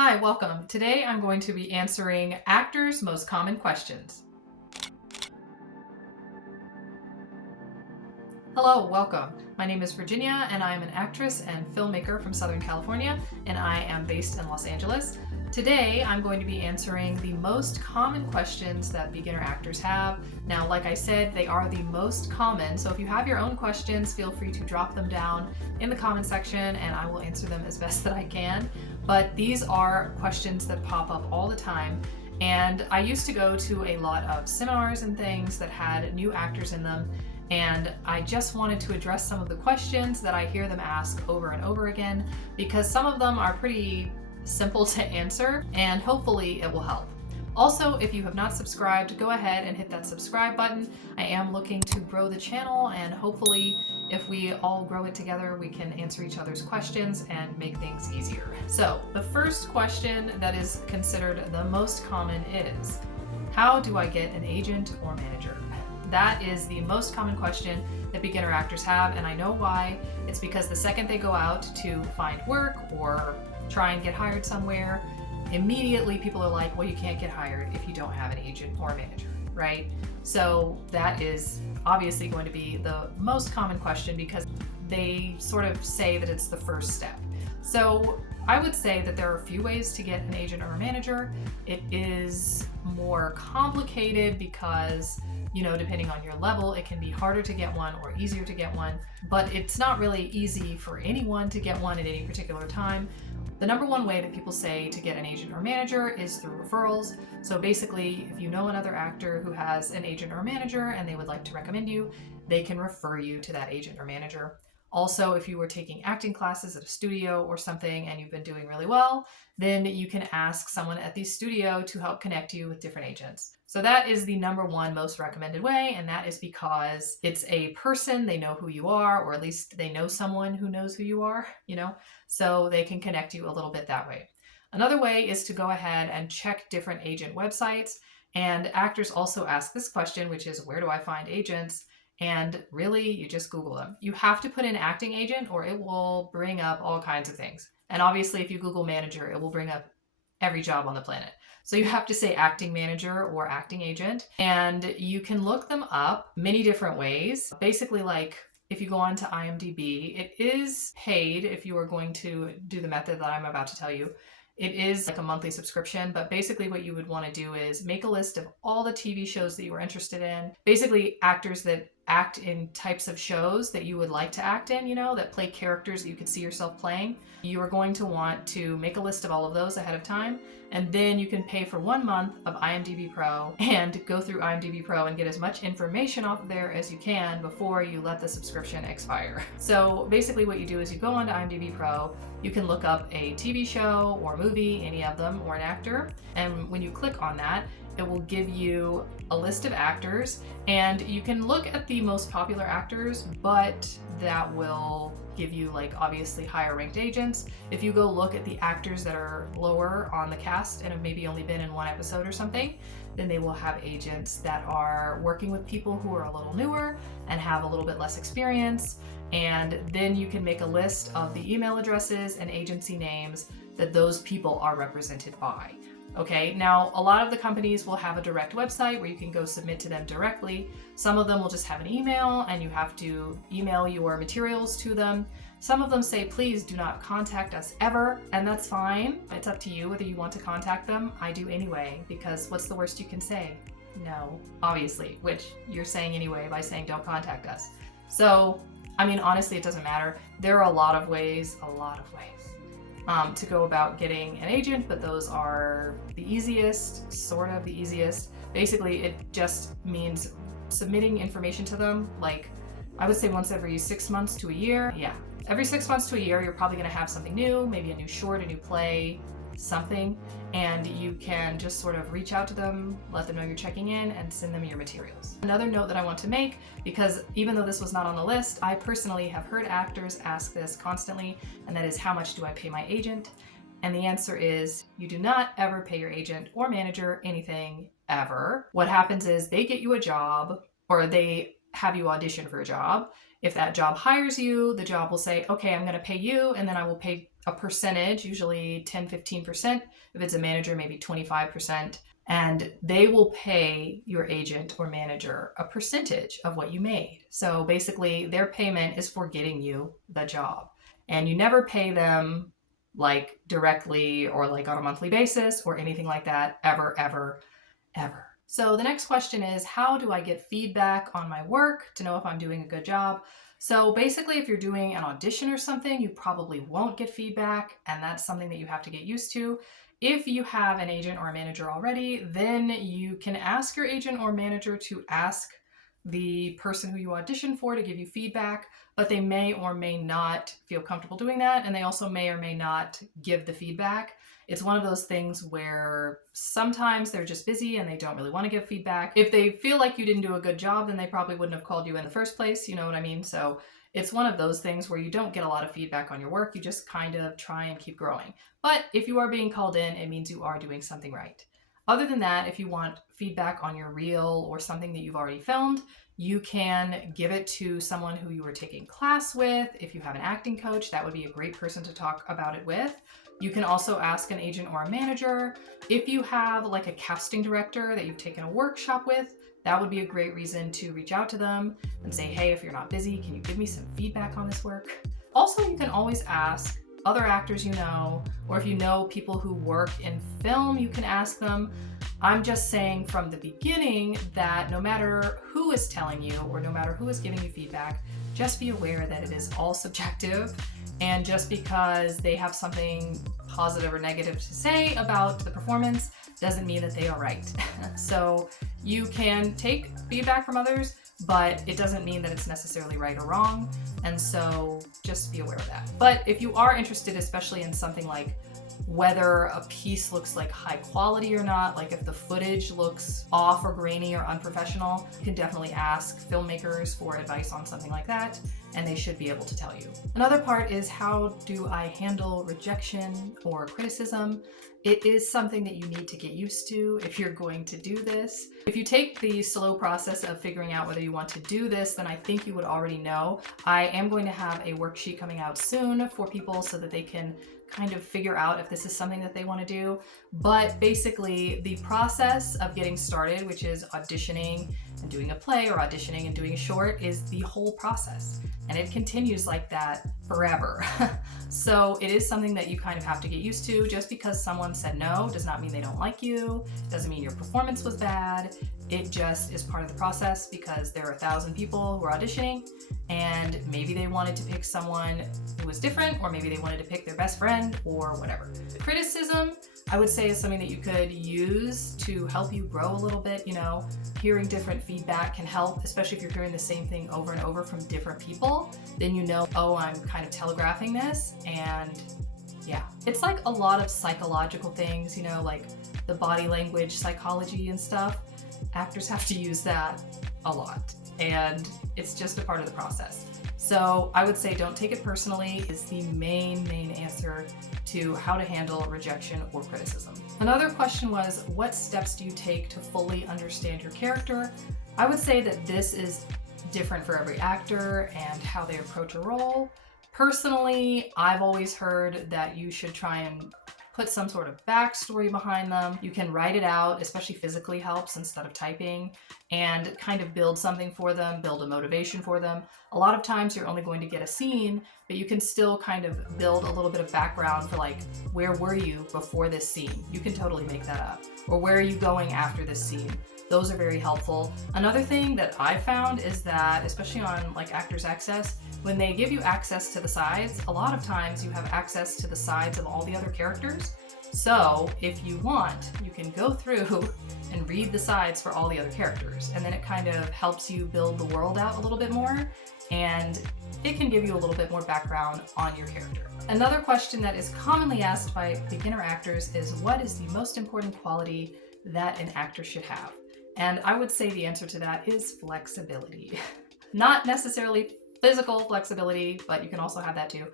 Hi, welcome. Today I'm going to be answering actors' most common questions. Hello, welcome. My name is Virginia and I am an actress and filmmaker from Southern California, and I am based in Los Angeles. Today I'm going to be answering the most common questions that beginner actors have. Now, like I said, they are the most common, so if you have your own questions, feel free to drop them down in the comment section and I will answer them as best that I can. But these are questions that pop up all the time. And I used to go to a lot of seminars and things that had new actors in them, and I just wanted to address some of the questions that I hear them ask over and over again, because some of them are pretty simple to answer and hopefully it will help. Also, if you have not subscribed, go ahead and hit that subscribe button. I am looking to grow the channel, and hopefully if we all grow it together, we can answer each other's questions and make things easier. So the first question that is considered the most common is, how do I get an agent or manager? That is the most common question that beginner actors have, and I know why. It's because the second they go out to find work or try and get hired somewhere, immediately people are like, well, you can't get hired if you don't have an agent or a manager, right? So that is obviously going to be the most common question because they sort of say that it's the first step. So I would say that there are a few ways to get an agent or a manager. It is more complicated because, depending on your level, it can be harder to get one or easier to get one, but it's not really easy for anyone to get one at any particular time. The number one way that people say to get an agent or manager is through referrals. So basically, if you know another actor who has an agent or manager and they would like to recommend you, they can refer you to that agent or manager. Also, if you were taking acting classes at a studio or something and you've been doing really well, then you can ask someone at the studio to help connect you with different agents. So that is the number one most recommended way, and that is because it's a person, they know who you are, or at least they know someone who knows who you are, so they can connect you a little bit that way. Another way is to go ahead and check different agent websites, and actors also ask this question, which is, where do I find agents? And really, you just Google them. You have to put in acting agent or it will bring up all kinds of things. And obviously, if you Google manager, it will bring up every job on the planet. So you have to say acting manager or acting agent. And you can look them up many different ways. Basically, like if you go on to IMDb, it is paid if you are going to do the method that I'm about to tell you. It is like a monthly subscription, but basically what you would want to do is make a list of all the TV shows that you were interested in. Basically, actors that act in types of shows that you would like to act in, that play characters that you could see yourself playing. You are going to want to make a list of all of those ahead of time, and then you can pay for 1 month of IMDb Pro and go through IMDb Pro and get as much information off of there as you can before you let the subscription expire. So basically what you do is you go onto IMDb Pro, you can look up a TV show or movie, any of them, or an actor, and when you click on that, it will give you a list of actors, and you can look at the most popular actors, but that will give you obviously higher ranked agents. If you go look at the actors that are lower on the cast and have maybe only been in one episode or something, then they will have agents that are working with people who are a little newer and have a little bit less experience. And then you can make a list of the email addresses and agency names that those people are represented by. Okay, now a lot of the companies will have a direct website where you can go submit to them directly. Some of them will just have an email and you have to email your materials to them. Some of them say, please do not contact us ever, and that's fine. It's up to you whether you want to contact them. I do anyway, because what's the worst you can say? No, obviously, which you're saying anyway by saying don't contact us. So, honestly, it doesn't matter. There are a lot of ways to go about getting an agent, but those are the easiest, sort of the easiest. Basically, it just means submitting information to them, I would say once every 6 months to a year. Yeah, every 6 months to a year, you're probably gonna have something new, maybe a new short, a new play, something, and you can just sort of reach out to them, let them know you're checking in, and send them your materials. Another note that I want to make, because even though this was not on the list, I personally have heard actors ask this constantly, and that is, how much do I pay my agent? And the answer is, you do not ever pay your agent or manager anything, ever. What happens is they get you a job, or they have you audition for a job. If that job hires you, the job will say, okay, I'm gonna pay you, and then I will pay a percentage, usually 10-15%. If it's a manager, maybe 25%. And they will pay your agent or manager a percentage of what you made. So basically, their payment is for getting you the job. And you never pay them like directly or like on a monthly basis or anything like that, ever, ever, ever. So the next question is, how do I get feedback on my work to know if I'm doing a good job? So basically, if you're doing an audition or something, you probably won't get feedback, and that's something that you have to get used to. If you have an agent or a manager already, then you can ask your agent or manager to ask the person who you audition for to give you feedback, but they may or may not feel comfortable doing that, and they also may or may not give the feedback. It's one of those things where sometimes they're just busy and they don't really want to give feedback. If they feel like you didn't do a good job, then they probably wouldn't have called you in the first place. You know what I mean? So it's one of those things where you don't get a lot of feedback on your work. You just kind of try and keep growing. But if you are being called in, it means you are doing something right. Other than that, if you want feedback on your reel or something that you've already filmed, you can give it to someone who you were taking class with. If you have an acting coach, that would be a great person to talk about it with. You can also ask an agent or a manager. If you have like a casting director that you've taken a workshop with, that would be a great reason to reach out to them and say, hey, if you're not busy, can you give me some feedback on this work? Also, you can always ask other actors you know, or if you know people who work in film, you can ask them. I'm just saying from the beginning that no matter who is telling you or no matter who is giving you feedback, just be aware that it is all subjective. And just because they have something positive or negative to say about the performance doesn't mean that they are right. So you can take feedback from others, but it doesn't mean that it's necessarily right or wrong. And so just be aware of that. But if you are interested, especially in something like whether a piece looks like high quality or not, like if the footage looks off or grainy or unprofessional, you can definitely ask filmmakers for advice on something like that, and they should be able to tell you. Another part is, how do I handle rejection or criticism? It is something that you need to get used to if you're going to do this. If you take the slow process of figuring out whether you want to do this, then I think you would already know. I am going to have a worksheet coming out soon for people so that they can kind of figure out if this is something that they want to do. But basically, the process of getting started, which is auditioning and doing a play or auditioning and doing a short, is the whole process. And it continues like that forever. So it is something that you kind of have to get used to. Just because someone said no does not mean they don't like you, doesn't mean your performance was bad. It just is part of the process because there are 1,000 people who are auditioning, and maybe they wanted to pick someone who was different, or maybe they wanted to pick their best friend or whatever. Criticism, I would say, is something that you could use to help you grow a little bit. You know, hearing different feedback can help, especially if you're hearing the same thing over and over from different people. Then you know, oh, I'm kind of telegraphing this. And yeah, it's like a lot of psychological things, you know, like the body language psychology and stuff. Actors have to use that a lot, and it's just a part of the process. So I would say don't take it personally is the main answer to how to handle rejection or criticism. Another question was, what steps do you take to fully understand your character? I would say that this is different for every actor and how they approach a role. Personally, I've always heard that you should try and put some sort of backstory behind them. You can write it out, especially physically helps instead of typing, and kind of build something for them, build a motivation for them. A lot of times you're only going to get a scene, but you can still kind of build a little bit of background for like, where were you before this scene? You can totally make that up. Or where are you going after this scene? Those are very helpful. Another thing that I found is that, especially on like Actors Access, when they give you access to the sides, a lot of times you have access to the sides of all the other characters. So if you want, you can go through and read the sides for all the other characters. And then it kind of helps you build the world out a little bit more, and it can give you a little bit more background on your character. Another question that is commonly asked by beginner actors is, what is the most important quality that an actor should have? And I would say the answer to that is flexibility. Not necessarily physical flexibility, but you can also have that too.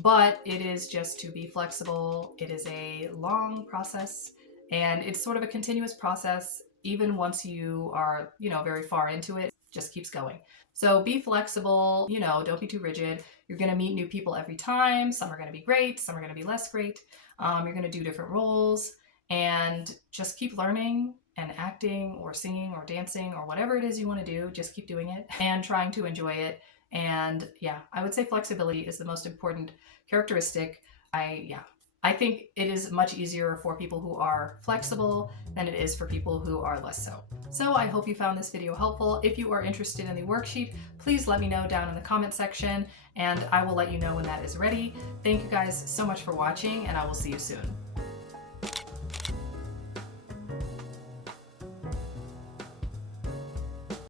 But it is just to be flexible. It is a long process, and it's sort of a continuous process. Even once you are, very far into it, just keeps going. So be flexible, don't be too rigid. You're going to meet new people every time. Some are going to be great, some are going to be less great. You're going to do different roles, and just keep learning and acting or singing or dancing or whatever it is you want to do. Just keep doing it and trying to enjoy it. And yeah, I would say flexibility is the most important characteristic. I think it is much easier for people who are flexible than it is for people who are less so. So I hope you found this video helpful. If you are interested in the worksheet, please let me know down in the comment section, and I will let you know when that is ready. Thank you guys so much for watching, and I will see you soon.